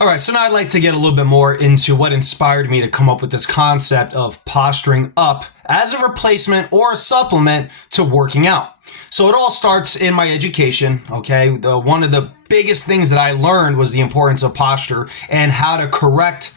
All right, so now I'd like to get a little bit more into what inspired me to come up with this concept of posturing up as a replacement or a supplement to working out. So it all starts in my education, okay? One of the biggest things that I learned was the importance of posture and how to correct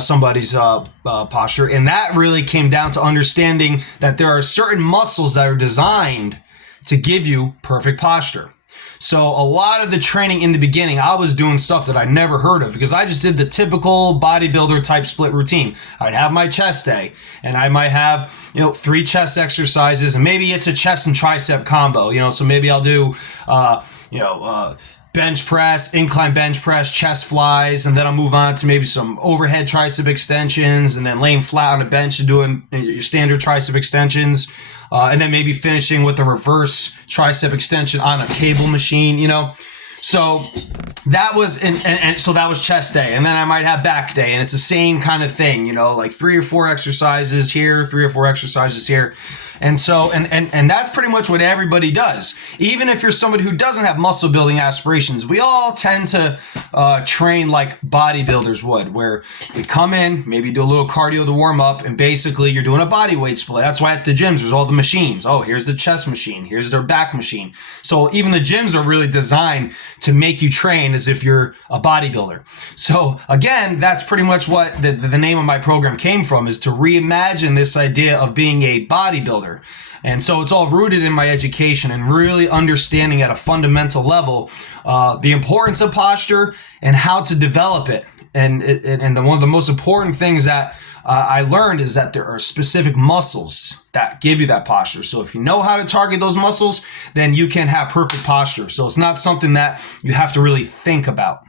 somebody's posture. And that really came down to understanding that there are certain muscles that are designed to give you perfect posture. So a lot of the training in the beginning, I was doing stuff that I never heard of because I just did the typical bodybuilder type split routine. I'd have my chest day and I might have, 3 chest exercises, and maybe it's a chest and tricep combo, so maybe I'll do, bench press, incline bench press, chest flies, and then I'll move on to maybe some overhead tricep extensions, and then laying flat on a bench and doing your standard tricep extensions, and then maybe finishing with a reverse tricep extension on a cable machine, So that was so that was chest day, and then I might have back day, and it's the same kind of thing, like 3 or 4 exercises here, 3 or 4 exercises here. And so, and that's pretty much what everybody does. Even if you're somebody who doesn't have muscle building aspirations, we all tend to train like bodybuilders would, where we come in, maybe do a little cardio to warm up, and basically you're doing a body weight split. That's why at the gyms, there's all the machines. Oh, here's the chest machine. Here's their back machine. So even the gyms are really designed to make you train as if you're a bodybuilder. So again, that's pretty much what the name of my program came from, is to reimagine this idea of being a bodybuilder. And so it's all rooted in my education and really understanding at a fundamental level the importance of posture and how to develop it. And one of the most important things that I learned is that there are specific muscles that give you that posture. So if you know how to target those muscles, then you can have perfect posture. So it's not something that you have to really think about,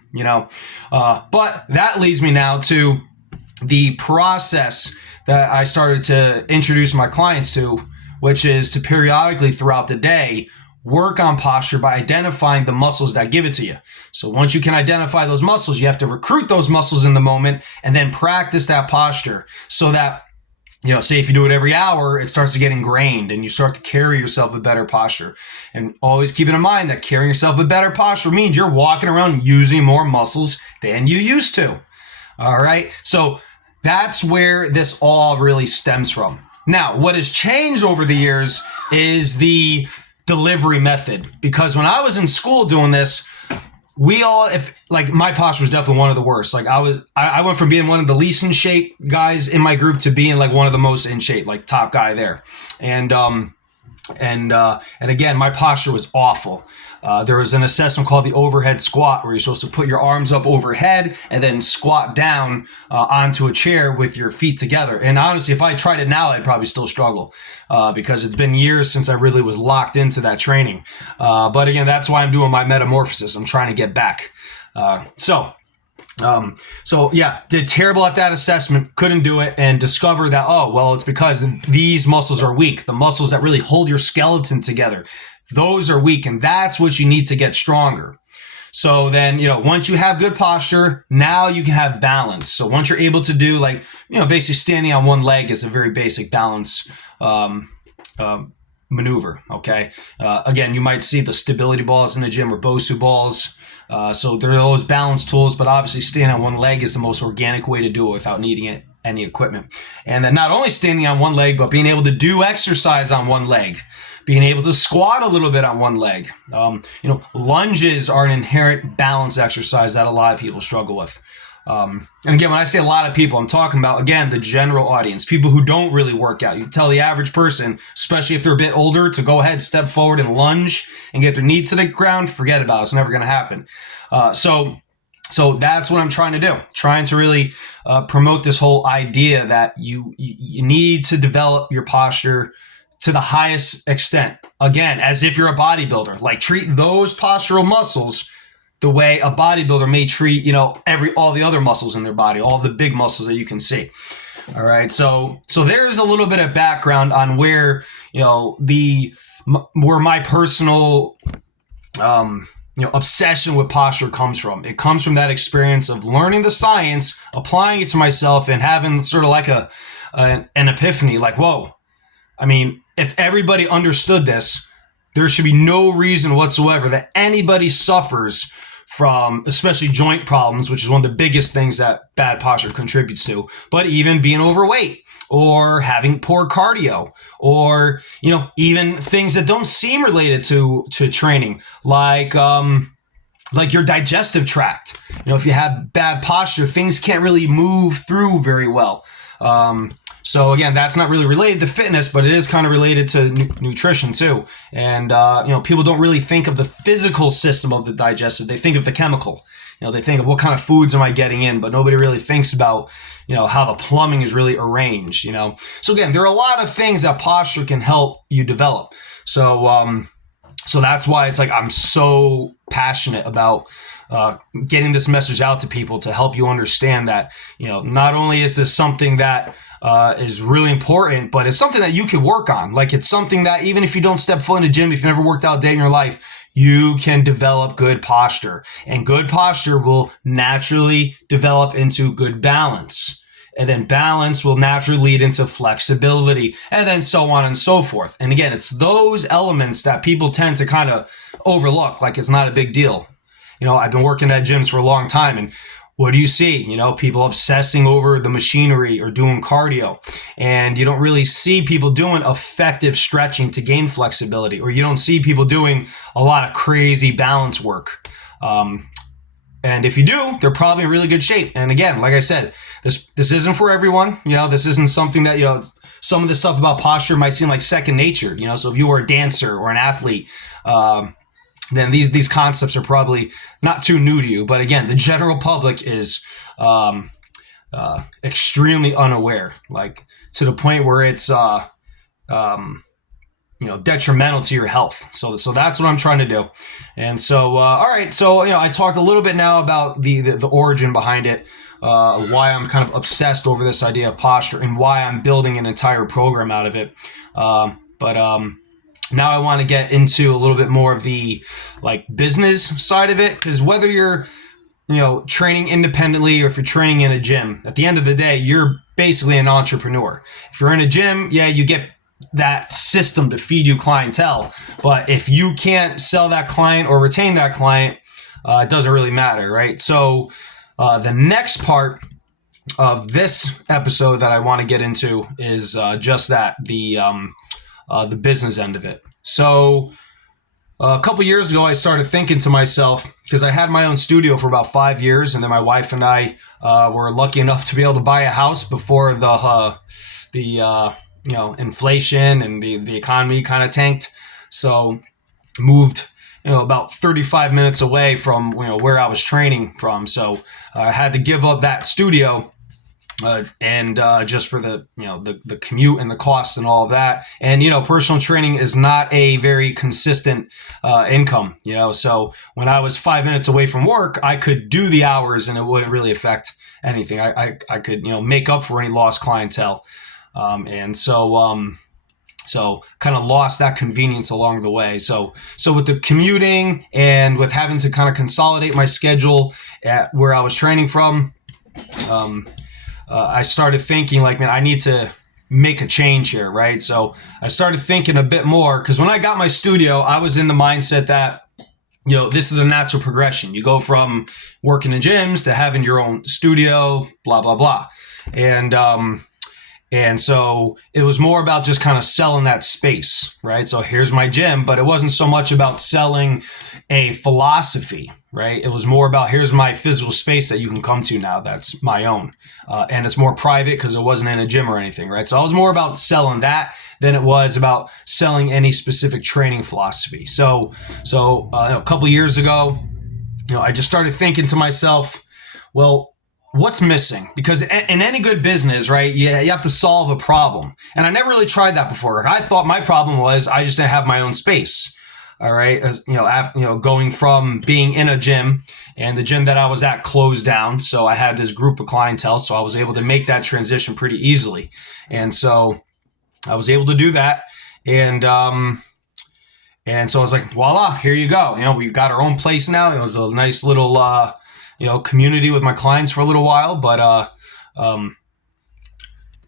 But that leads me now to the process that I started to introduce my clients to, which is to periodically throughout the day work on posture by identifying the muscles that give it to you. So once you can identify those muscles, you have to recruit those muscles in the moment and then practice that posture so that, say if you do it every hour, it starts to get ingrained and you start to carry yourself with better posture. And always keeping in mind that carrying yourself with better posture means you're walking around using more muscles than you used to. All right. So that's where this all really stems from. Now, what has changed over the years is the delivery method, because when I was in school doing this, my posture was definitely one of the worst. Like I went from being one of the least in shape guys in my group to being like one of the most in shape, like top guy there. And again, my posture was awful. There was an assessment called the overhead squat, where you're supposed to put your arms up overhead and then squat down onto a chair with your feet together. And honestly, if I tried it now, I'd probably still struggle because it's been years since I really was locked into that training. But again, that's why I'm doing my metamorphosis. I'm trying to get back. So did terrible at that assessment, couldn't do it, and discovered that, it's because these muscles are weak. The muscles that really hold your skeleton together, those are weak, and that's what you need to get stronger. So then, once you have good posture, now you can have balance. So once you're able to do basically standing on one leg is a very basic balance maneuver, okay? Again, you might see the stability balls in the gym or Bosu balls. So there are those balance tools, but obviously standing on one leg is the most organic way to do it without needing any equipment. And then not only standing on one leg, but being able to do exercise on one leg, being able to squat a little bit on one leg. Lunges are an inherent balance exercise that a lot of people struggle with. And again, when I say a lot of people, I'm talking about, again, the general audience, people who don't really work out. You tell the average person, especially if they're a bit older, to go ahead, step forward and lunge and get their knee to the ground, forget about it. It's never going to happen. So that's what I'm trying to do, trying to really promote this whole idea that you need to develop your posture to the highest extent. Again, as if you're a bodybuilder, like treat those postural muscles the way a bodybuilder may treat, all the other muscles in their body, all the big muscles that you can see. All right. So there's a little bit of background on where, where my personal, obsession with posture comes from. It comes from that experience of learning the science, applying it to myself, and having sort of like an epiphany, like, whoa, I mean, if everybody understood this, there should be no reason whatsoever that anybody suffers from especially joint problems, which is one of the biggest things that bad posture contributes to, but even being overweight or having poor cardio, or, you know, even things that don't seem related to training, like your digestive tract. You know, if you have bad posture, things can't really move through very well. So again, that's not really related to fitness, but it is kind of related to nutrition too. And, you know, people don't really think of the physical system of the digestive. They think of the chemical. You know, they think of what kind of foods am I getting in, but nobody really thinks about, you know, how the plumbing is really arranged, you know. So again, there are a lot of things that posture can help you develop. So, so that's why it's like I'm so passionate about getting this message out to people to help you understand that, you know, not only is this something that is really important, but it's something that you can work on. Like, it's something that even if you don't step foot in the gym, if you've never worked out a day in your life, you can develop good posture, and good posture will naturally develop into good balance. And then balance will naturally lead into flexibility, and then so on and so forth. And again, it's those elements that people tend to kind of overlook, like it's not a big deal. You know, I've been working at gyms for a long time, and what do you see? You know, people obsessing over the machinery or doing cardio, and you don't really see people doing effective stretching to gain flexibility, or you don't see people doing a lot of crazy balance work. And if you do, they're probably in really good shape. And again, like I said, this isn't for everyone. You know, this isn't something that, you know, some of the stuff about posture might seem like second nature. You know, so if you were a dancer or an athlete, then these concepts are probably not too new to you. But again, the general public is extremely unaware, like to the point where it's you know, detrimental to your health. So that's what I'm trying to do. And so, all right. So, you know, I talked a little bit now about the origin behind it, why I'm kind of obsessed over this idea of posture and why I'm building an entire program out of it. But now I want to get into a little bit more of the like business side of it, because whether you're, you know, training independently or if you're training in a gym, at the end of the day, you're basically an entrepreneur. If you're in a gym, yeah, you get that system to feed you clientele, but if you can't sell that client or retain that client, it doesn't really matter, right? So the next part of this episode that I want to get into is just that, the business end of it. So a couple years ago, I started thinking to myself, because I had my own studio for about 5 years, and then my wife and I were lucky enough to be able to buy a house before the you know, inflation and the economy kind of tanked. So moved, you know, about 35 minutes away from, you know, where I was training from. So I had to give up that studio and just for the, you know, the commute and the costs and all of that. And, you know, personal training is not a very consistent income, you know. So when I was 5 minutes away from work, I could do the hours and it wouldn't really affect anything. I could, you know, make up for any lost clientele. And so kind of lost that convenience along the way. So with the commuting and with having to kind of consolidate my schedule at where I was training from, I started thinking like, man, I need to make a change here, right? So I started thinking a bit more, because when I got my studio, I was in the mindset that, you know, this is a natural progression. You go from working in gyms to having your own studio, blah, blah, blah. And so it was more about just kind of selling that space, right? So here's my gym, but it wasn't so much about selling a philosophy, right? It was more about, here's my physical space that you can come to now that's my own. And it's more private because it wasn't in a gym or anything, right? So I was more about selling that than it was about selling any specific training philosophy. So a couple of years ago, you know, I just started thinking to myself, well, what's missing? Because in any good business, right, you have to solve a problem. And I never really tried that before. I thought my problem was I just didn't have my own space. All right. As, you know, going from being in a gym, and the gym that I was at closed down. So I had this group of clientele. So I was able to make that transition pretty easily. And so I was able to do that. And so I was like, voila, here you go. You know, we got our own place now. It was a nice little, you know, community with my clients for a little while. But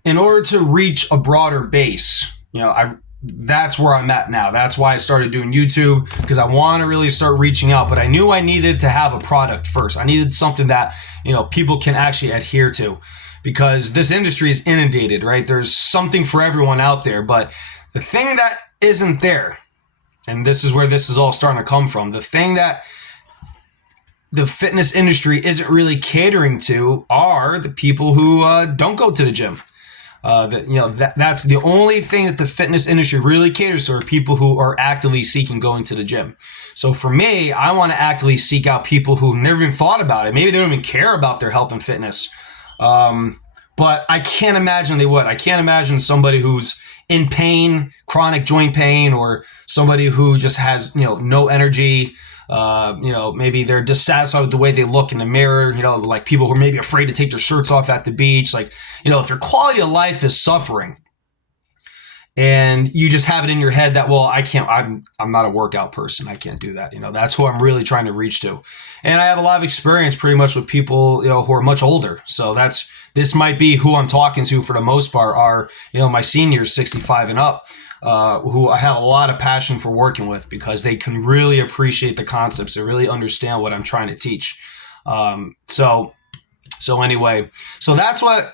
in order to reach a broader base, you know, that's where I'm at now. That's why I started doing YouTube, because I want to really start reaching out. But I knew I needed to have a product first. I needed something that, people can actually adhere to, because this industry is inundated, right? There's something for everyone out there. But the thing that isn't there, and this is where this is all starting to come from, the thing that the fitness industry isn't really catering to are the people who don't go to the gym. That's the only thing that the fitness industry really caters to, are people who are actively seeking going to the gym. So for me, I want to actively seek out people who never even thought about it. Maybe they don't even care about their health and fitness. But I can't imagine they would. I can't imagine somebody who's in pain, chronic joint pain, or somebody who just has, no energy. Maybe they're dissatisfied with the way they look in the mirror, like people who are maybe afraid to take their shirts off at the beach. Like, if your quality of life is suffering and you just have it in your head that, well, I'm not a workout person, I can't do that. That's who I'm really trying to reach to. And I have a lot of experience pretty much with people, who are much older. So this might be who I'm talking to for the most part, are, my seniors, 65 and up. Who I have a lot of passion for working with, because they can really appreciate the concepts. They really understand what I'm trying to teach. So anyway, so that's what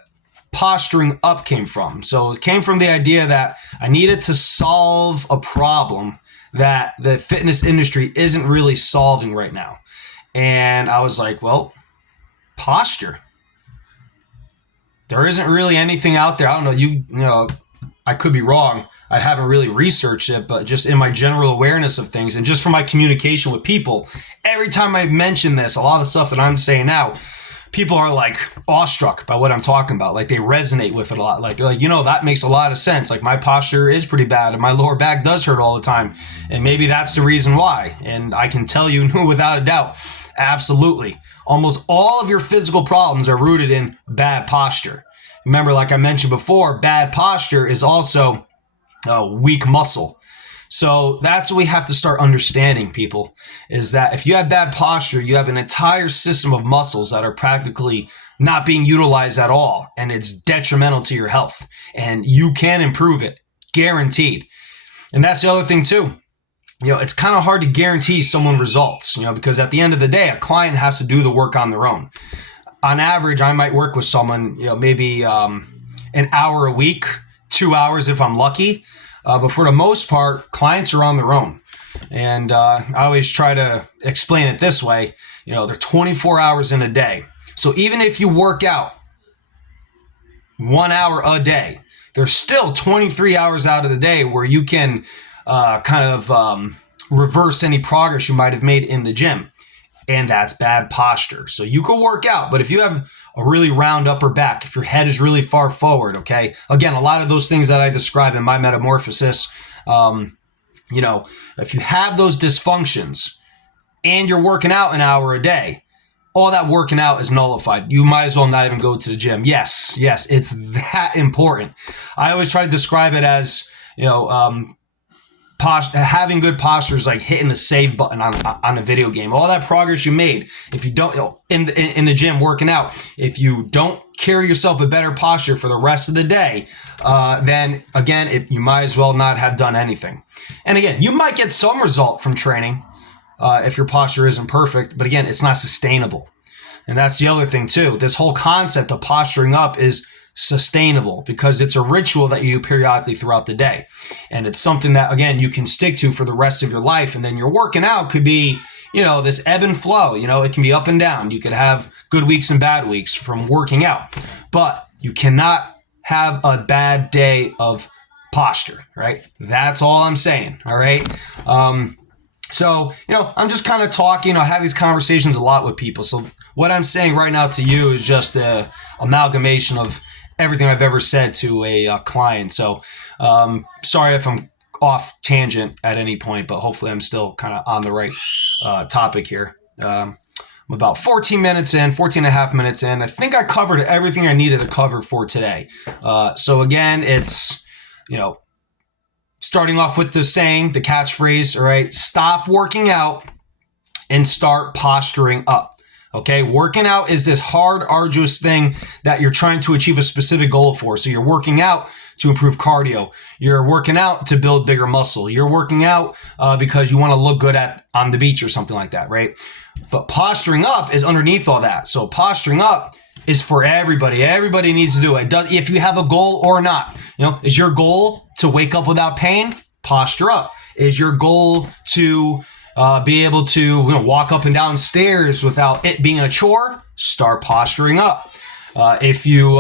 Posturing Up came from. So it came from the idea that I needed to solve a problem that the fitness industry isn't really solving right now. And I was like, well, posture. There isn't really anything out there. I don't know, I could be wrong. I haven't really researched it, but just in my general awareness of things and just from my communication with people, every time I mention this, a lot of the stuff that I'm saying now, people are like awestruck by what I'm talking about. Like they resonate with it a lot. Like they're like, that makes a lot of sense. Like my posture is pretty bad and my lower back does hurt all the time. And maybe that's the reason why. And I can tell you without a doubt, absolutely. Almost all of your physical problems are rooted in bad posture. Remember, like I mentioned before, bad posture is also weak muscle. So that's what we have to start understanding, people, is that if you have bad posture, you have an entire system of muscles that are practically not being utilized at all, and it's detrimental to your health. And you can improve it, guaranteed. And that's the other thing too. It's kind of hard to guarantee someone results, because at the end of the day, a client has to do the work on their own. On average, I might work with someone, maybe an hour a week, 2 hours if I'm lucky. But for the most part, clients are on their own. And I always try to explain it this way. They're 24 hours in a day. So even if you work out 1 hour a day, there's still 23 hours out of the day where you can reverse any progress you might have made in the gym. And that's bad posture. So you can work out, but if you have a really round upper back, if your head is really far forward, okay? Again, a lot of those things that I describe in my metamorphosis, if you have those dysfunctions and you're working out an hour a day, all that working out is nullified. You might as well not even go to the gym. Yes, it's that important. I always try to describe it as, having good posture is like hitting the save button on a video game. All that progress you made, if you don't in the gym working out, if you don't carry yourself a better posture for the rest of the day, then again, you might as well not have done anything. And again, you might get some result from training if your posture isn't perfect, but again, it's not sustainable. And that's the other thing too. This whole concept of posturing up is sustainable because it's a ritual that you do periodically throughout the day. And it's something that, again, you can stick to for the rest of your life. And then your working out could be, this ebb and flow. It can be up and down. You could have good weeks and bad weeks from working out. But you cannot have a bad day of posture, right? That's all I'm saying, all right? So, I'm just kind of talking. I have these conversations a lot with people. So what I'm saying right now to you is just the amalgamation of everything I've ever said to a client. So sorry if I'm off tangent at any point, but hopefully I'm still kind of on the right topic here. I'm about 14 and a half minutes in. I think I covered everything I needed to cover for today. So again, it's, starting off with the saying, the catchphrase, all right, stop working out and start posturing up. Okay, working out is this hard, arduous thing that you're trying to achieve a specific goal for. So you're working out to improve cardio. You're working out to build bigger muscle. You're working out because you want to look good on the beach or something like that, right? But posturing up is underneath all that. So posturing up is for everybody. Everybody needs to do it. If you have a goal or not. Is your goal to wake up without pain? Posture up. Is your goal to be able to walk up and down stairs without it being a chore? Start posturing up. If you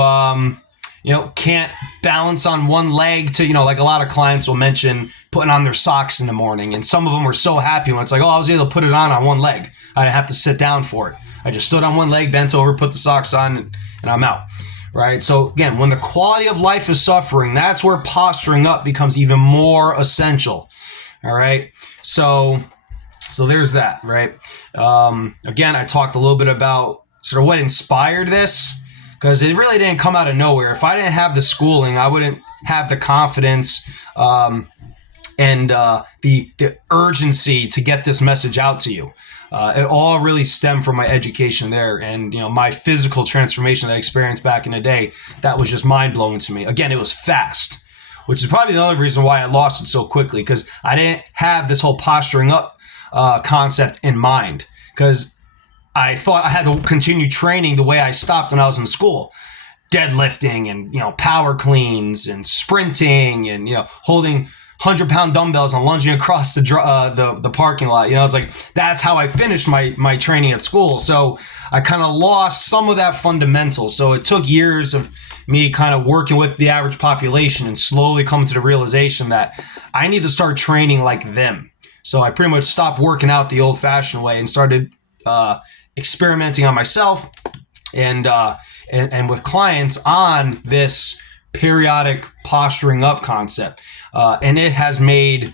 can't balance on one leg to, like a lot of clients will mention putting on their socks in the morning, and some of them were so happy when it's like, oh, I was able to put it on one leg. I didn't have to sit down for it. I just stood on one leg, bent over, put the socks on, and I'm out. Right? So again, when the quality of life is suffering, that's where posturing up becomes even more essential. All right. So there's that, right? Again, I talked a little bit about sort of what inspired this, because it really didn't come out of nowhere. If I didn't have the schooling, I wouldn't have the confidence and the urgency to get this message out to you. It all really stemmed from my education there, and my physical transformation that I experienced back in the day. That was just mind blowing to me. Again, it was fast, which is probably the other reason why I lost it so quickly, because I didn't have this whole posturing up concept in mind, because I thought I had to continue training the way I stopped when I was in school. Deadlifting and, power cleans and sprinting and, holding 100-pound dumbbells and lunging across the parking lot. It's like, that's how I finished my training at school. So I kind of lost some of that fundamental. So it took years of me kind of working with the average population and slowly coming to the realization that I need to start training like them. So I pretty much stopped working out the old-fashioned way and started experimenting on myself and with clients on this periodic posturing up concept. And it has made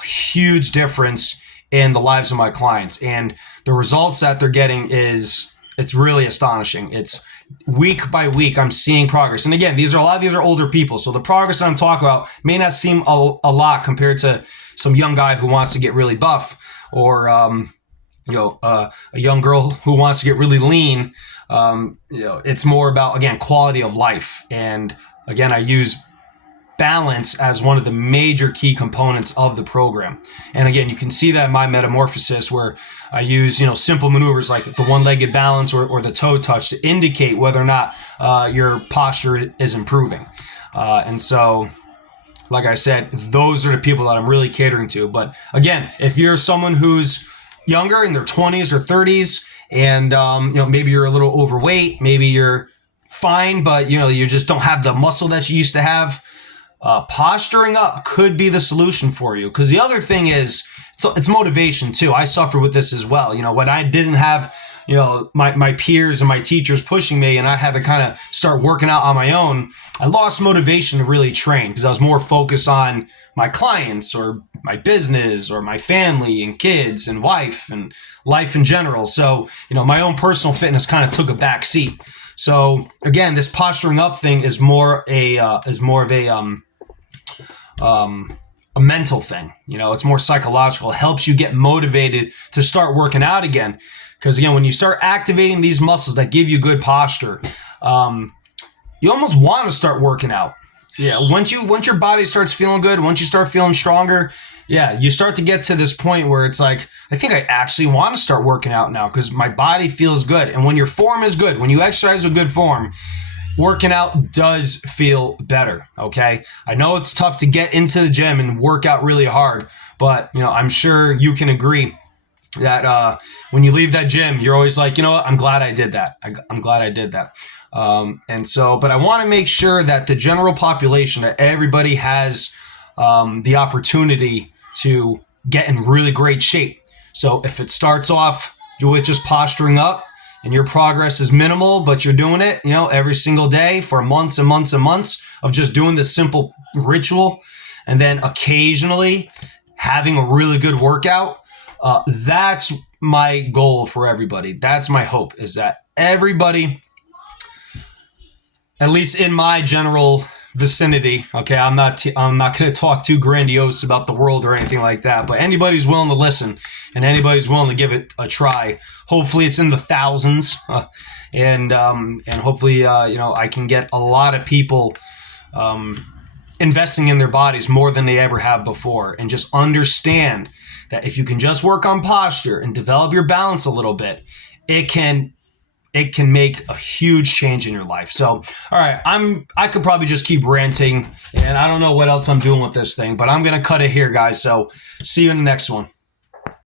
a huge difference in the lives of my clients. And the results that they're getting it's really astonishing. It's week by week, I'm seeing progress. And again, a lot of these are older people. So the progress that I'm talking about may not seem a lot compared to some young guy who wants to get really buff, or a young girl who wants to get really lean. It's more about, again, quality of life. And again, I use balance as one of the major key components of the program. And again, you can see that in my metamorphosis, where I use, simple maneuvers like the one-legged balance or the toe touch to indicate whether or not your posture is improving. And so, like I said, those are the people that I'm really catering to. But again, if you're someone who's younger, in their 20s or 30s, and maybe you're a little overweight, maybe you're fine, but you just don't have the muscle that you used to have, posturing up could be the solution for you. Because the other thing is, it's motivation too. I suffer with this as well. When I didn't have my peers and my teachers pushing me, and I had to kind of start working out on my own, I lost motivation to really train, because I was more focused on my clients or my business or my family and kids and wife and life in general. So, my own personal fitness kind of took a back seat. So again, this posturing up thing is more of a mental thing. It's more psychological. It helps you get motivated to start working out again. Because again, when you start activating these muscles that give you good posture, you almost want to start working out. Yeah, once your body starts feeling good, once you start feeling stronger, you start to get to this point where it's like, I think I actually want to start working out now because my body feels good. And when your form is good, when you exercise with good form, working out does feel better, okay? I know it's tough to get into the gym and work out really hard, but I'm sure you can agree that when you leave that gym, you're always like, what? I'm glad I did that. I'm glad I did that. But I want to make sure that the general population, that everybody has the opportunity to get in really great shape. So if it starts off with just posturing up and your progress is minimal, but you're doing it, every single day for months and months and months of just doing this simple ritual, and then occasionally having a really good workout, that's my goal for everybody. That's my hope, is that everybody, at least in my general vicinity, okay, I'm not going to talk too grandiose about the world or anything like that, but anybody's willing to listen and anybody's willing to give it a try. Hopefully it's in the thousands, and hopefully I can get a lot of people investing in their bodies more than they ever have before, and just understand that if you can just work on posture and develop your balance a little bit, it can make a huge change in your life. So, all right, I could probably just keep ranting, and I don't know what else I'm doing with this thing, but I'm going to cut it here, guys. So see you in the next one.